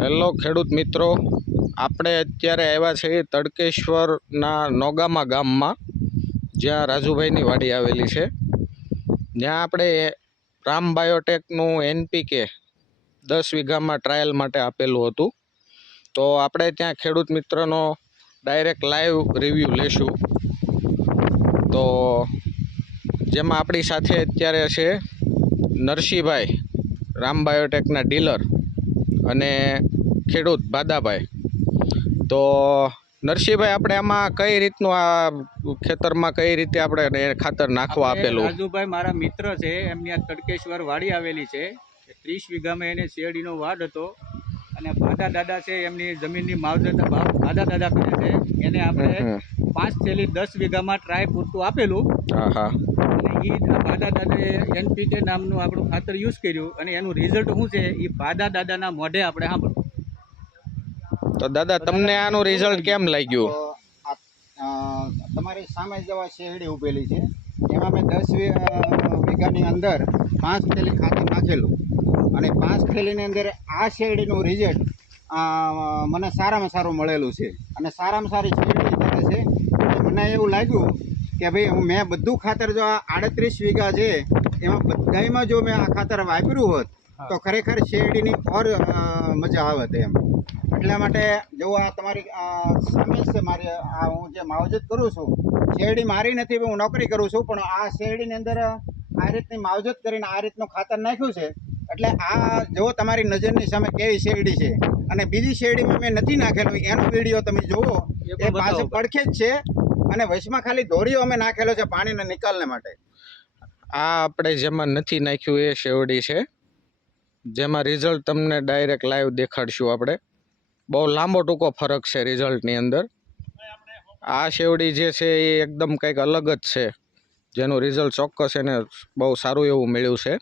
Hello ખેડૂત મિત્રો, આપણે અત્યારે આવ્યા છીએ તડકેશ્વરના નોગામા ગામમાં, જ્યાં રાજુભાઈની વાડી આવેલી છે. જ્યાં આપણે રામ બાયોટેકનું NPK 10 વીઘામાં ટ્રાયલ માટે આપેલું હતું. તો આપણે ત્યાં ખેડૂત મિત્રનો ડાયરેક્ટ લાઈવ રિવ્યૂ લેશું. તો જેમાં આપણી સાથે અત્યારે છે નરસિંહભાઈ, રામ બાયોટેકના ડીલર અને ખેડૂત બાદાભાઈ. તો નરસિંહભાઈ, આપણે આમાં કઈ રીતનું આ ખેતરમાં કઈ રીતે આપણે ખાતર નાખવા આપેલું? રાજુભાઈ મારા મિત્ર છે, એમની આ તડકેશ્વર વાડી આવેલી છે. 30 વીઘામાં એને શેરડીનો વાડ હતો અને ભાદા દાદા છે, એમની જમીનની માવજત ભાદા દાદા કરે છે. એને આપણે 5 થેલી 10 વીઘામાં ટ્રાય પૂરતું આપેલું. અને એ ભાદા દાદાએ NPK નામનું આપણું ખાતર યુઝ કર્યું અને એનું રિઝલ્ટ શું છે એ ભાદા દાદાના મોઢે આપણે સાંભળ્યું. તો દાદા, તમને આનું રિઝલ્ટ કેમ લાગ્યું? તમારી સામે જવા શેરડી ઉભેલી છે, એમાં મેં 10 વીઘાની અંદર 5 થેલી ખાતર નાખેલું અને 5 થેલીની અંદર આ શેરડીનું રિઝલ્ટ મને સારામાં સારું મળેલું છે અને સારામાં સારી શેરડી થતી છે. મને એવું લાગ્યું કે ભાઈ મેં બધું ખાતર જો આ 38 વીઘા છે એમાં બધામાં જો મેં આ ખાતર વાપર્યું હોત તો ખરેખર શેરડીની ઓર મજા આવત એમ. એટલા માટે જો આ તમારી સામે છે મારી, આ હું જે માવજત કરું છું, શેરડી મારી નથી, હું નોકરી કરું છું, પણ આ શેરડીની અંદર આ રીતની માવજત કરીને આ રીતનું ખાતર નાખ્યું છે. એટલે આ જો તમારી નજરની સામે કેવી શેરડી છે. અને બીજી શેરડીમાં મેં નથી નાખેલું, એનો વિડીયો તમે જુઓ, એ પાછળ પડખે જ છે અને વચમાં ખાલી દોરીઓ અમે નાખેલો છે પાણીના નિકાલને માટે. આ આપણે જેમાં નથી નાખ્યું એ શેરડી છે, જેમાં રિઝલ્ટ તમને ડાયરેક્ટ લાઈવ દેખાડશું આપણે. બહુ લાંબો ટૂંકો ફરક છે રિઝલ્ટની અંદર. આ શેરડી જે છે એ એકદમ કંઈક અલગ જ છે, જેનું રિઝલ્ટ ચોક્કસ એને બહુ સારું એવું મળ્યું છે.